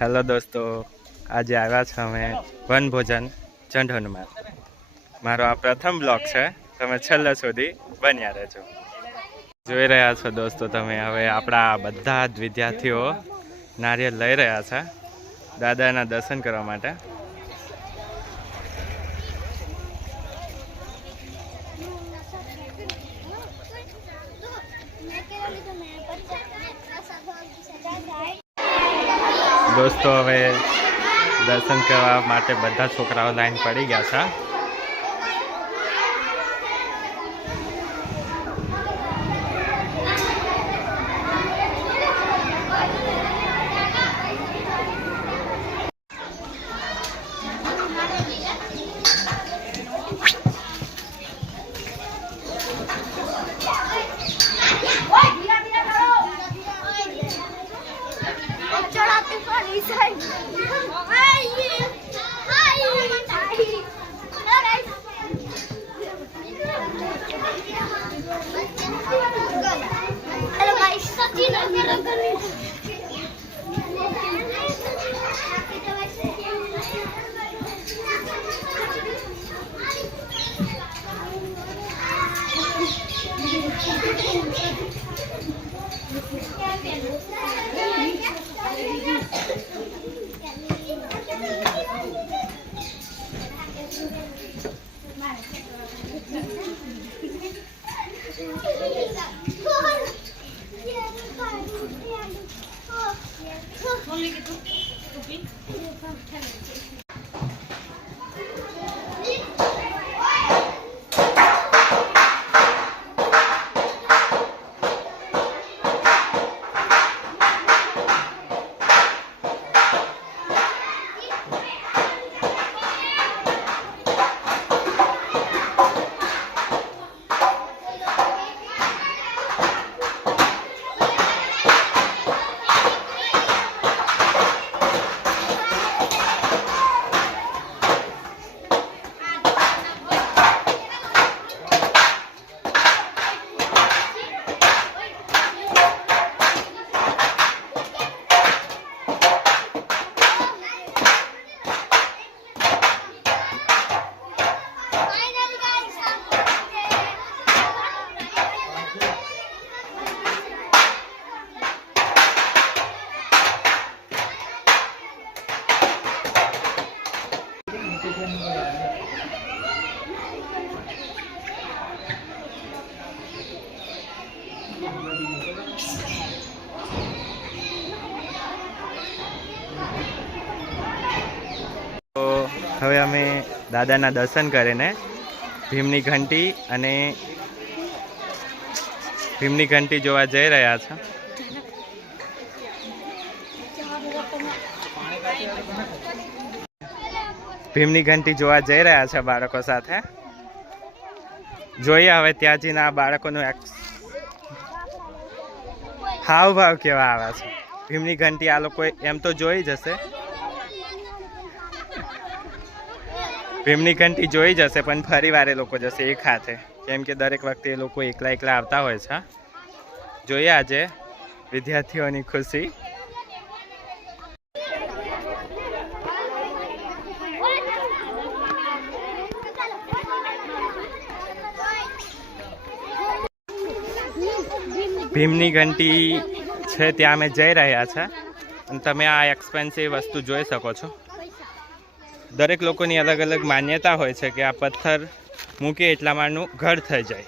Hello દોસ્તો, આજે આવ્યા છે અમે વનભોજન ચંઢોનમાં મારો આ પ્રથમ બ્લોગ છે, તમે છેલ્લે સુધી બન્યા રહેજો. જોઈ રહ્યા છો દોસ્તો તમે, હવે આપણા બધા જ વિદ્યાર્થીઓ નારિયેળ લઈ રહ્યા છે. દાદાના દર્શન કરવા માટે. દોસ્તો હવે દર્શન કરવા માટે બધા છોકરાઓ લાઈન પડી ગયા છે. તો હવે અમે દાદાના દર્શન કરીને ભીમની ઘંટી અને ભીમની ઘંટી જોવા જઈ રહ્યા છે. ભીમની ઘંટી જોવા જઈ રહ્યા છે બાળકો સાથે. જોઈએ હવે ત્યાં જઈને આ બાળકોનું એક હાવ ભાવ કેવા આવે છે. ભીમની ઘંટી આ લોકો એમ તો જોઈ જશે ભીમની ઘંટી જોઈ જશે પણ ફરી વાર એ લોકો જશે એક હાથે. કેમ કે દરેક વખતે એ લોકો એકલા એકલા આવતા હોય છે. જોઈએ આજે વિદ્યાર્થીઓની ખુશી. ભીમની ઘંટી છે ત્યાં અમે જઈ રહ્યા છે. અને તમે આ એક્સપેન્સિવ વસ્તુ જોઈ શકો છો. દરેક લોકોની અલગ અલગ માન્યતા હોય છે કે આ પથ્થર મૂકીએ એટલામાંનું ઘર થઈ જાય.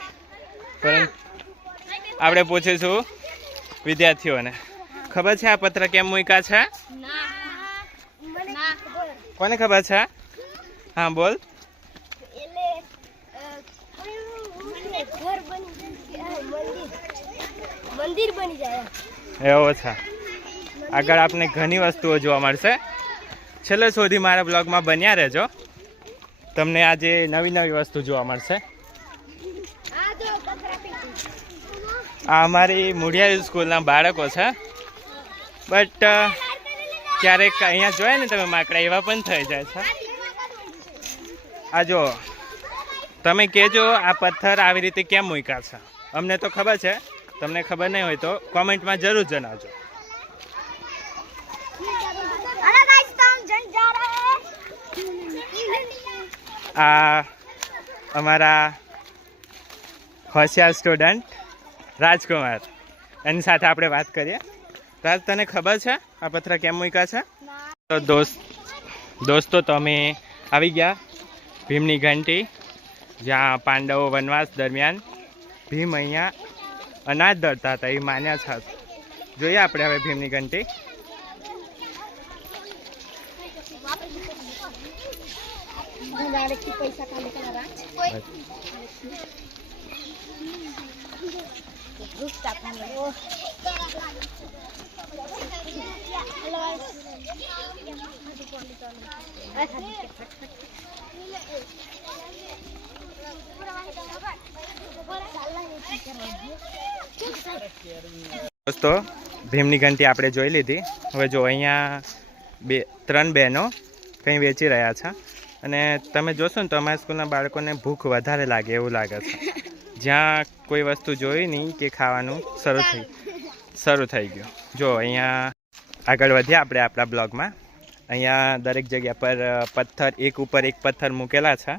પરંતુ આપણે પૂછીશું વિદ્યાર્થીઓને. ખબર છે આ પથ્થર કેમ મૂક્યા છે? કોને ખબર છે? હા બોલ એટલે અ, ઘર બની જાય મંદિર મંદિર બની જાય એવો છે આગળ આપને ઘણી વસ્તુઓ જોવા મળશે. છેલ્લે સુધી મારા બ્લોગમાં બન્યા રહેજો. તમને આજે નવી નવી વસ્તુ જોવા મળશે. આ અમારી મુડિયા સ્કૂલના બાળકો છે. બટ ક્યારેક અહીંયા જોયા ને તમે માકડા, એવા પણ થઈ જાય છે. આ જો, તમે કહેજો આ પથ્થર આવી રીતે કેમ મૂક્યા છે. અમને તો ખબર છે. તમને ખબર નહીં હોય તો કોમેન્ટમાં જરૂર જણાવજો. આ અમારા હોશિયાર સ્ટુડન્ટ રાજકુમાર. એની સાથે આપણે વાત કરીએ. રાજ તને ખબર છે આ પથરા કેમ મૂક્યા છે? તો દોસ્ત દોસ્તો તમે આવી ગયા ભીમની ઘંટી જ્યાં પાંડવો વનવાસ દરમિયાન ભીમ અહીંયા અનાજ ધરતા હતા એ માન્યા છાત જોઈએ આપણે હવે ભીમની ઘંટી. पैसा દોસ્તો, ભીમની ઘંટી આપણે જોઈ લીધી. હવે જો અહીંયા બે, ત્રણ બહેનો કંઈ વેચી રહ્યા છે. અને તમે જોશો ને તો અમારા સ્કૂલના બાળકોને ભૂખ વધારે લાગે એવું લાગે છે. જ્યાં કોઈ વસ્તુ જોઈ નહીં કે ખાવાનું, શરૂ થઈ શરૂ થઈ ગયું. જો અહીંયા આગળ વધ્યા આપણે આપણા બ્લોગમાં. અહીંયા દરેક જગ્યા પર પથ્થર, એક ઉપર એક પથ્થર મૂકેલા છે.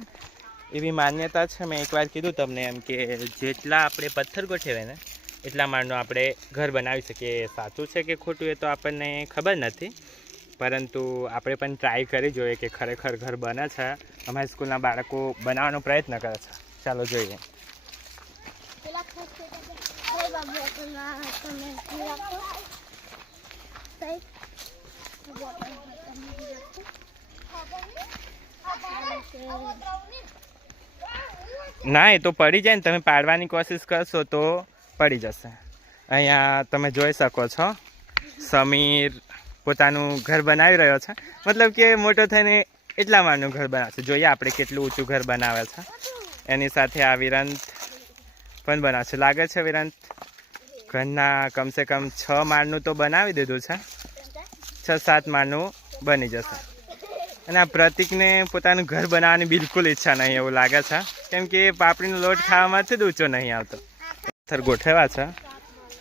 એવી માન્યતા છે મેં એકવાર કીધું તમને એમ કે જેટલા આપણે પથ્થર ગોઠવે ને એટલા માળનું આપણે ઘર બનાવી શકીએ સાચું છે કે ખોટું એ તો આપણને ખબર નથી પરંતુ આપણે પણ ટ્રાય કરી જોઈએ કે ખરેખર ઘર બને છે અમારી સ્કૂલના બાળકો બનાવવાનો પ્રયત્ન કરે છે ચાલો જોઈએ Thank ખર્ચે કોઈ બાબુ આપણા તમે રાખો સહી ના, એ તો પડી જાય ને, તમે પાડવાની કોશિશ કરશો તો પડી જશે. અહીંયા તમે જોઈ શકો છો, સમીર પોતાનું ઘર બનાવી રહ્યો છે. મતલબ કે મોટો થઈને એટલા માળનું ઘર બનાવશે જોઈએ આપણે કેટલું ઊંચું ઘર બનાવે છે. એની સાથે આ વિરંત પણ બનાવશે લાગે છે વિરંત ઘરના કમસે કમ છ માળનું તો બનાવી દીધું છે. છ, સાત માળનું બની જશે. અને આ પ્રતિકને પોતાનું ઘર બનાવવાની બિલકુલ ઈચ્છા નહીં, એવું લાગે છે. કેમ કે પાપડીનો લોટ ખાવામાંથી ઊંચો નહીં આવતો. પથ્થર ગોઠવ્યા છે.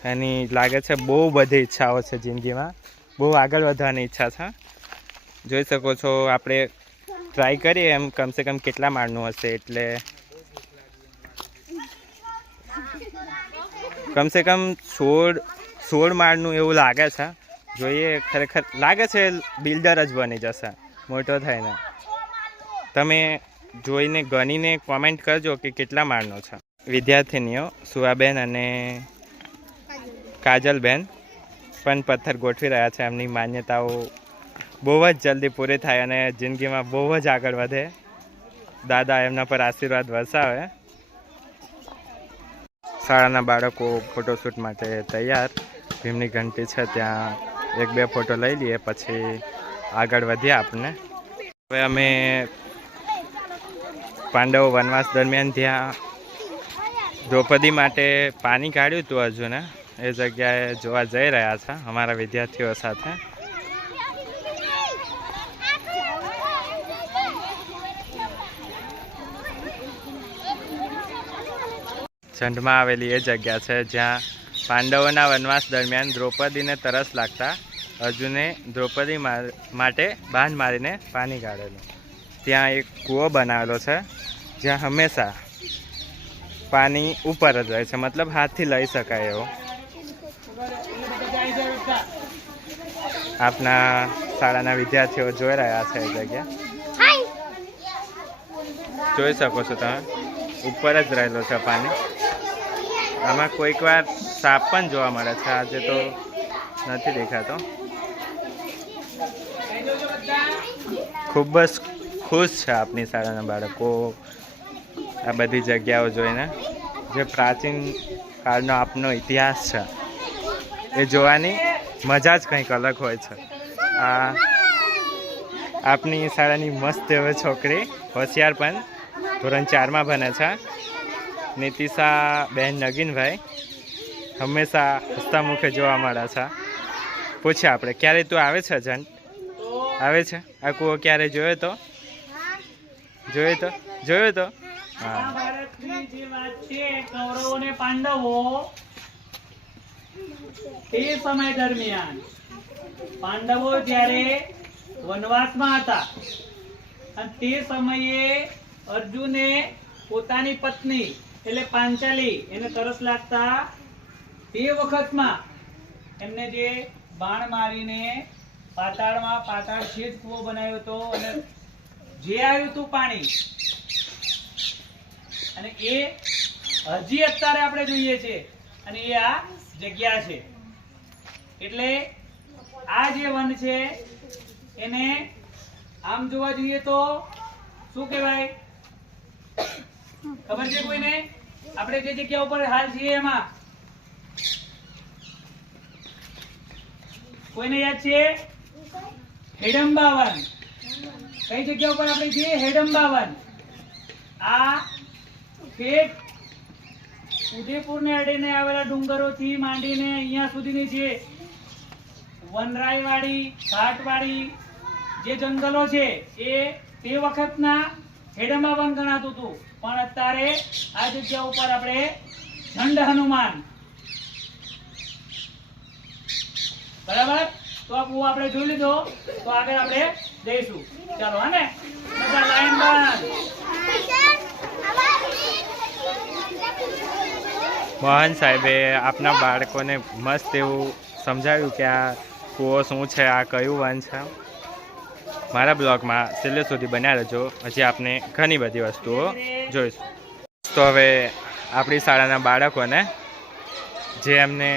એની લાગે છે બહુ બધી ઈચ્છાઓ છે જિંદગીમાં. બહુ આગળ વધવાની ઈચ્છા છે. જોઈ શકો છો, આપણે ટ્રાય કરીએ એમ કમસે કમ કેટલા માળનું હશે એટલે. કમસે કમ સોળ સોળ માળનું એવું લાગે છે. જોઈએ, ખરેખર લાગે છે બિલ્ડર જ બની જશે, મોટો થઈને. તમે જોઈને ગણીને કોમેન્ટ કરજો કે કેટલા માળનો છે. વિદ્યાર્થીનીઓ, સુવાબેન અને કાજલબેન પણ પથ્થર ગોઠવી રહ્યા છે. એમની માન્યતાઓ બહુ જ જલ્દી પૂરી થાય અને જિંદગીમાં બહુ જ આગળ વધે. દાદા એમના પર આશીર્વાદ વરસાવે. શાળાના બાળકો ફોટોશૂટ માટે તૈયાર. ભીમની ઘંટી છે, ત્યાં એક બે ફોટો લઈ લઈએ, પછી આગળ વધીએ આપણે. હવે અમે પાંડવો વનવાસ દરમિયાન ત્યાં દ્રૌપદી માટે પાણી કાઢ્યું હતું અર્જુને. એ જગ્યાએ જોવા જઈ રહ્યા છે અમારા વિદ્યાર્થીઓ સાથે. ઝંડમાં આવેલી એ જગ્યા છે જ્યાં પાંડવોના વનવાસ દરમિયાન દ્રૌપદીને તરસ લાગતા અર્જુને દ્રૌપદી માટે બાંધ મારીને પાણી કાઢેલું. ત્યાં એક કૂવો બનાવેલો છે જ્યાં હંમેશા પાણી ઉપર જ રહે છે મતલબ હાથથી લઈ શકાય એવો. આપના શાળાના વિદ્યાર્થીઓ જોઈ રહ્યા છે એ જગ્યા. જોઈ શકો છો તમે. ઉપર જ રહેલો છે પાણી. આમાં કોઈક વાર સાપ પણ જોવા મળે છે. આજે તો નથી દેખાતો. ખૂબ જ ખુશ છે આપની શાળાના બાળકો. આ બધી જગ્યાઓ જોઈને. જે પ્રાચીન કાળનો આપનો ઇતિહાસ છે. એ જોવાની મજા જ કંઈક અલગ હોય છે. આ આપની શાળાની મસ્ત એવી છોકરી હોશિયાર પણ ધોરણ ચારમાં ભણે છે. નીતિશા બેન નગીનભાઈ હંમેશા હસતા મુખે જોવા મળે છે. પૂછ્યા આપણે ક્યારે તું આવે છે જન? આવે છે? આ કૂવો ક્યારે જોયો તો? જોયો તો? જોયો તો? અર્જુને પોતાની પત્ની, એટલે પાંચાલી, એને તરસ લાગતા તે વખતમાં એમને જે બાણ મારીને પાતાળમાં પાતાળ છેદ કૂવો બનાવ્યો હતો અને જે આવ્યું હતું પાણી. અને એ હજી અત્યારે આપણે જોઈએ છે અને એ આ જગ્યા છે. એટલે આ જે વન છે, એને આમ જોવા જોઈએ તો શું કહેવાય? ખબર છે કોઈને? આપણે જે જગ્યા ઉપર હાલ છીએ એમાં. કોઈને યાદ છે? હેડંબા વન કઈ જગ્યા ઉપર આપણે છીએ હેડંબા વન આ પેટ ઉદયપુર ને અડીને આવેલા ડુંગરોથી માંડીને અહીંયા સુધીની છે વનરાયવાડી, ઘાટવાડી જે જંગલો છે, એ તે વખતના હેડંબા વન ગણાતું હતું. પણ અત્યારે આ જગ્યા ઉપર આપણે ઝંડ હનુમાન. બરાબર? તો આપણે જોઈ લીધો. તો આગળ આપણે જઈશું. ચાલો હા બધા લાઈન બંધ. મોહન સાહેબે આપના બાળકોને મસ્ત એવું સમજાવ્યું કે આ કૂવો શું છે, આ કયું વન છે. મારા બ્લોગમાં છેલ્લે સુધી બન્યા રહેજો. હજી આપને ઘણી બધી વસ્તુઓ જોઈશું. તો હવે આપણી શાળાના બાળકોને જે એમને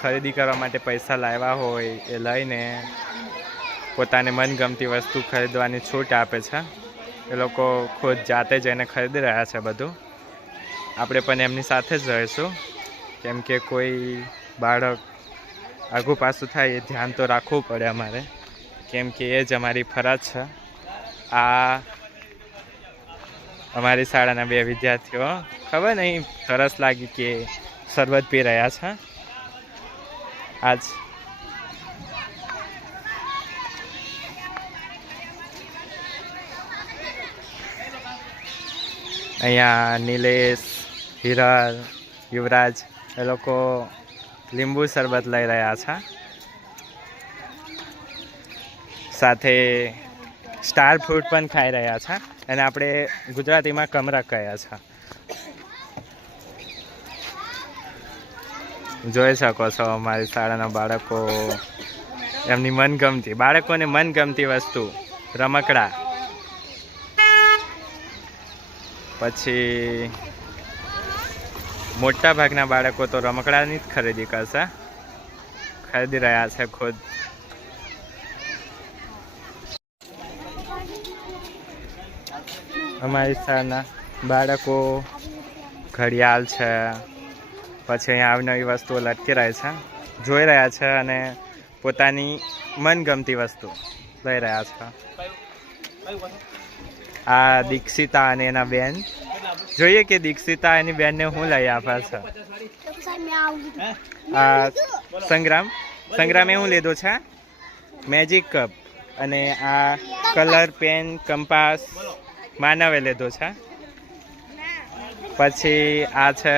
ખરીદી કરવા માટે પૈસા લાવ્યા હોય એ લઈને પોતાને મનગમતી વસ્તુ ખરીદવાની છૂટ આપે છે. એ લોકો ખુદ જાતે જઈને ખરીદી રહ્યા છે બધું. આપણે પણ એમની સાથે જ રહીશું. કેમ કે કોઈ બાળક આઘું પાછું થાય એ ધ્યાન તો રાખવું પડે અમારે. કેમ કે એ જ અમારી ફરજ છે. આ અમારી શાળાના બે વિદ્યાર્થીઓ, ખબર નહીં તરસ લાગી કે શરબત પી રહ્યા છે. આજ અહીંયા નિલેશ, હિરલ, યુવરાજ, એ લોકો લીંબુ શરબત લઈ રહ્યા છે. સાથે સ્ટાર ફ્રૂટ પણ ખાઈ રહ્યા છે અને આપણે ગુજરાતીમાં કમરક કયા છે. જોઈ શકો છો અમારી શાળાના બાળકો. એમની મનગમતી બાળકોને મનગમતી વસ્તુ, રમકડા. પછી મોટા ભાગના બાળકો તો રમકડાની જ ખરીદી કરશે. ખરીદી રહ્યા છે ખુદ. અમારી શાળાના બાળકો ઘડિયાળ છે. પછી અહીંયા અવનવી વસ્તુઓ લટકી રહી છે. જોઈ રહ્યા છે અને પોતાની મનગમતી વસ્તુ લઈ રહ્યા છે. આ દીક્ષિતા અને એના બેન. જોઈએ કે દીક્ષિતા એની બેનને હું લઈ આપે છે આ સંગ્રામ. સંગ્રામે હું લીધો છે મેજિક કપ અને આ કલર પેન કંપાસ માનવે લીધો છે પછી આ છે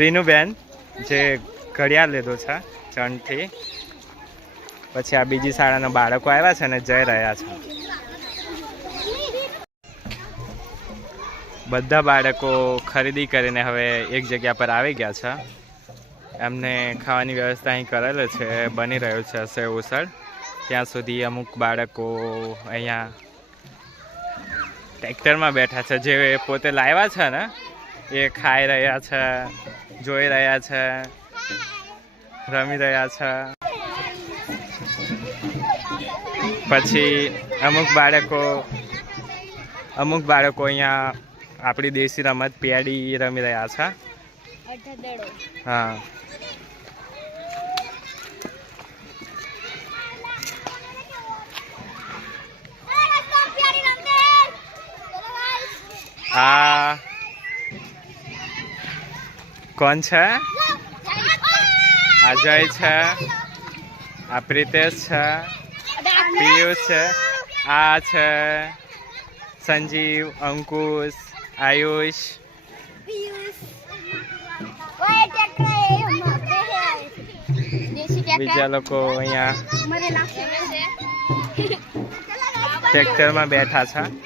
રીનુબેન જે ઘડિયાળ લીધો છે ચણથી. પછી આ બીજી શાળાના બાળકો આવ્યા છે અને જઈ રહ્યા છે. બધા બાળકો ખરીદી કરીને હવે એક જગ્યા પર આવી ગયા છે. એમને ખાવાની વ્યવસ્થા અહીં કરેલ છે, બની રહ્યું છે સેવ ઉસળ. ત્યાં સુધી અમુક બાળકો અહીંયા ટ્રેક્ટરમાં બેઠા છે, જે પોતે લાવ્યા છે ને, એ ખાઈ રહ્યા છે, જોઈ રહ્યા છે, રમી રહ્યા છે. પછી અમુક બાળકો અમુક બાળકો અહીંયા આપણી દેશી રમત પેડી રમી રહ્યા છે. હા. આ કોણ છે? અજય છે. આ પ્રિતેશ છે પિયુષ છે. આ છે. સંજીવ અંકુશ. આયુષ. બીજા લોકો અહીંયા ટ્રેક્ટરમાં બેઠા છે.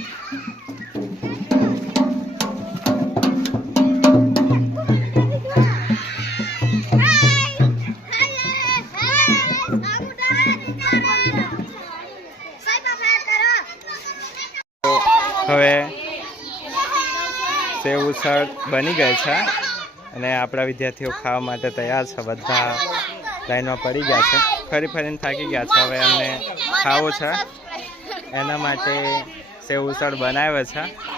ઉસળ બની ગઈ છે અને આપણા વિદ્યાર્થીઓ ખાવા માટે તૈયાર છે. બધા લાઈનમાં પડી ગયા છે. ફરી ફરીને થાકી ગયા છે. હવે એમને ખાવું છે. એના માટે સેવ ઉસળ બનાવે છે.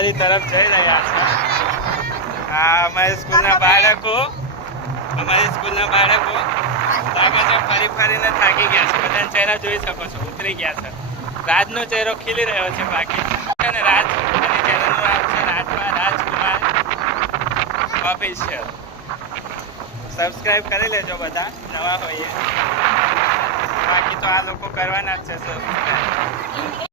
ઘોડિયારી તરફ જઈ રહ્યા છે. આ અમારી સ્કૂલના બાળકો, અમારી સ્કૂલના બાળકો લાગે છે ફરી ફરીને થાકી ગયા છે. બધાના ચહેરા જોઈ શકો છો, ઉતરી ગયા છે. રાજનો ચહેરો ખીલી રહ્યો છે બાકી. અને રાજ, અને છે રાજમાં રાજકુમાર ઓફિશિયલ સબસ્ક્રાઈબ કરી લેજો બધા, નવા હોઈએ. બાકી તો આ લોકો કરવાના જ છે સબસ્ક્રાઇબ